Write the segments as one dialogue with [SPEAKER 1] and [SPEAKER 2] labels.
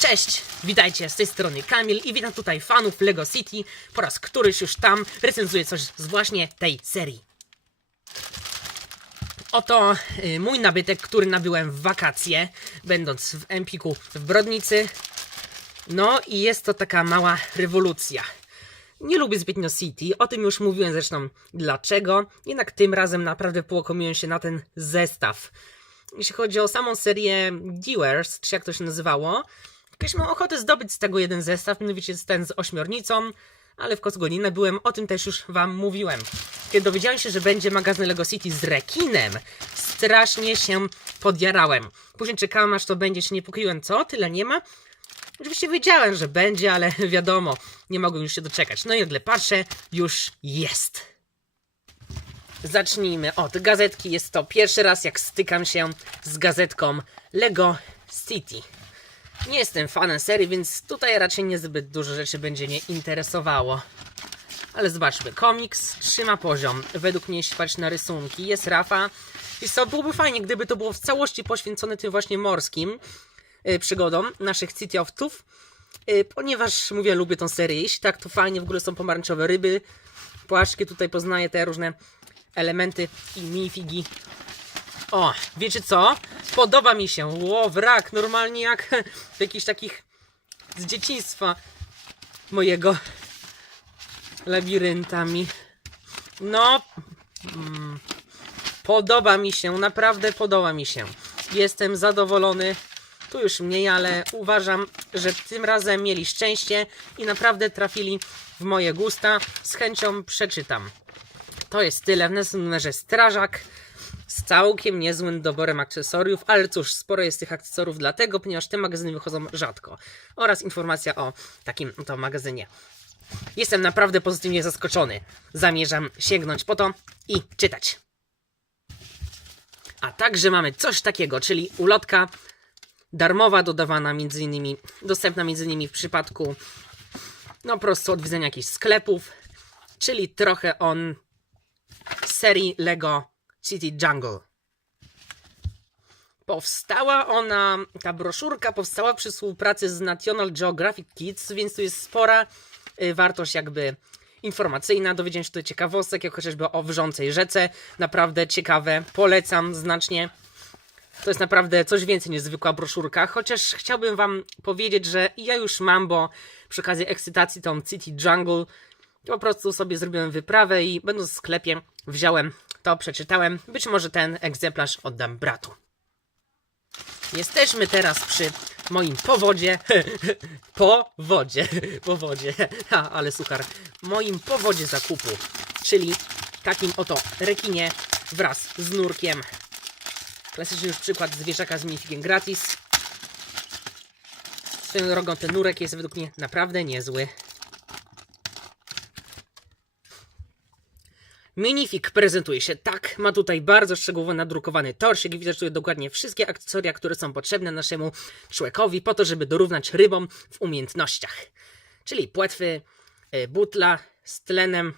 [SPEAKER 1] Cześć, witajcie, z tej strony Kamil i witam tutaj fanów LEGO City. Po raz któryś już tam recenzuję coś z właśnie tej serii. Oto y, mój nabytek, który nabyłem w wakacje, będąc w Empiku w Brodnicy. No i jest to taka mała rewolucja. Nie lubię zbytnio City, o tym już mówiłem zresztą dlaczego, jednak tym razem naprawdę połokomiłem się na ten zestaw. Jeśli chodzi o samą serię Dewars, czy jak to się nazywało, Jakieś mam ochotę zdobyć z tego jeden zestaw, mianowicie ten z ośmiornicą, ale w Kocgoninę byłem, o tym też już wam mówiłem. Kiedy dowiedziałem się, że będzie magazyn LEGO City z rekinem, strasznie się podjarałem. Później czekałem, aż to będzie, się niepokoiłem, co? Tyle nie ma? Oczywiście wiedziałem, że będzie, ale wiadomo, nie mogłem już się doczekać. No i nagle patrzę, już jest. Zacznijmy od gazetki. Jest to pierwszy raz, jak stykam się z gazetką LEGO City. Nie jestem fanem serii, więc tutaj raczej niezbyt dużo rzeczy będzie mnie interesowało. Ale zobaczmy, komiks trzyma poziom. Według mnie, jeśli patrzeć na rysunki, jest Rafa. I co, byłoby fajnie, gdyby to było w całości poświęcone tym właśnie morskim yy, przygodom naszych City of Tooth. Yy, ponieważ, mówię, lubię tą serię. Jeśli tak, to fajnie, w ogóle są pomarańczowe ryby, płaszczki, tutaj poznaję te różne elementy i minifigi o, wiecie co? Podoba mi się. Ło, wrak, normalnie jak w jakichś takich z dzieciństwa mojego labiryntami. No, mm, podoba mi się, naprawdę podoba mi się. Jestem zadowolony. Tu już mniej, ale uważam, że tym razem mieli szczęście i naprawdę trafili w moje gusta. Z chęcią przeczytam. To jest tyle. W następnym numerze Strażak z całkiem niezłym doborem akcesoriów, ale cóż, sporo jest tych akcesoriów dlatego, ponieważ te magazyny wychodzą rzadko. Oraz informacja o takim to magazynie. Jestem naprawdę pozytywnie zaskoczony. Zamierzam sięgnąć po to i czytać. A także mamy coś takiego, czyli ulotka darmowa, dodawana między innymi, dostępna między innymi w przypadku no po prostu odwiedzenia jakichś sklepów, czyli trochę on serii Lego City Jungle. Powstała ona, ta broszurka powstała przy współpracy z National Geographic Kids, więc tu jest spora y, wartość jakby informacyjna. Dowiedziałem się tutaj ciekawostek, jak chociażby o wrzącej rzece. Naprawdę ciekawe, polecam znacznie. To jest naprawdę coś więcej niż zwykła broszurka, chociaż chciałbym wam powiedzieć, że ja już mam, bo przy okazji ekscytacji tą City Jungle po prostu sobie zrobiłem wyprawę i będąc w sklepie wziąłem to, przeczytałem. Być może ten egzemplarz oddam bratu. Jesteśmy teraz przy moim powodzie. powodzie. powodzie. Ha, ale suchar. Moim powodzie zakupu. Czyli takim oto rekinie wraz z nurkiem. Klasyczny już przykład zwierzaka z minifigiem gratis. Swoją drogą ten nurek jest według mnie naprawdę niezły. Minifig prezentuje się tak, ma tutaj bardzo szczegółowo nadrukowany torsik, widać tutaj dokładnie wszystkie akcesoria, które są potrzebne naszemu człowiekowi po to, żeby dorównać rybom w umiejętnościach. Czyli płetwy, y, butla z tlenem,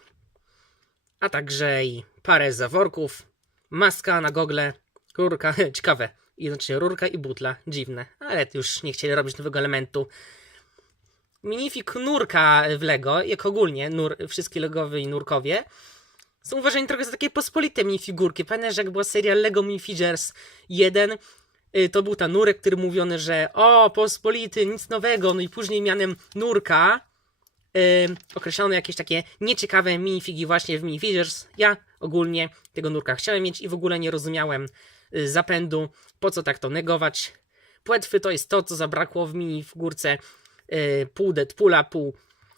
[SPEAKER 1] a także i parę zaworków, maska na gogle, rurka, ciekawe, jednocześnie rurka i butla, dziwne, ale już nie chcieli robić nowego elementu. Minifig nurka w Lego, jak ogólnie nur, wszystkie legowe i nurkowie, są uważani trochę za takie pospolite minifigurki. Pamiętasz, jak była seria Lego Minifigures 1, y, to był ten nurek, który mówiony, że o, pospolity, nic nowego, no i później mianem nurka yy, jakieś takie nieciekawe minifigi właśnie w Minifigures. Ja ogólnie tego nurka chciałem mieć i w ogóle nie rozumiałem y, zapędu, po co tak to negować. Płetwy to jest to, co zabrakło w minifigurce yy, pół Deadpoola, pół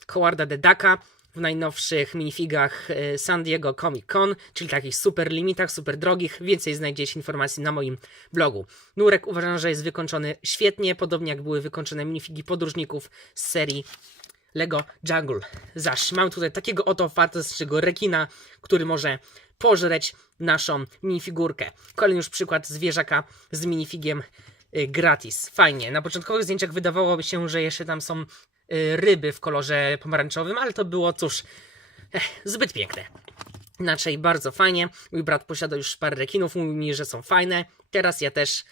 [SPEAKER 1] Howarda the Ducka w najnowszych minifigach e, San Diego Comic Con, czyli takich super limitach, super drogich. Więcej znajdziecie informacji na moim blogu. Nurek uważam, że jest wykończony świetnie, podobnie jak były wykończone minifigi podróżników z serii Lego Jungle. Zaś mam tutaj takiego oto fantastycznego rekina, który może pożreć naszą minifigurkę. Kolejny już przykład zwierzaka z minifigiem y, gratis. Fajnie. Na początkowych zdjęciach wydawało się, że jeszcze tam są ryby w kolorze pomarańczowym, ale to było, cóż, eh, zbyt piękne. Inaczej bardzo fajnie. Mój brat posiada już parę rekinów, mówił mi, że są fajne. Teraz ja też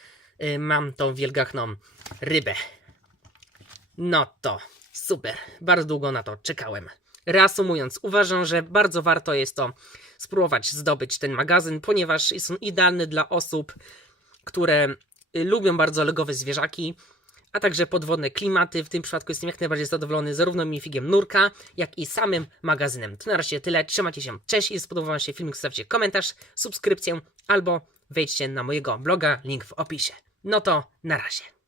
[SPEAKER 1] y, mam tą wielgachną rybę. No to super, bardzo długo na to czekałem. Reasumując, uważam, że bardzo warto jest to spróbować zdobyć ten magazyn, ponieważ jest on idealny dla osób, które y, lubią bardzo legowe zwierzaki, a także podwodne klimaty. W tym przypadku jestem jak najbardziej zadowolony zarówno minifigiem Nurka, jak i samym magazynem. To na razie tyle, trzymajcie się, cześć, jeśli spodobał się filmik, zostawcie komentarz, subskrypcję albo wejdźcie na mojego bloga, link w opisie. No to na razie.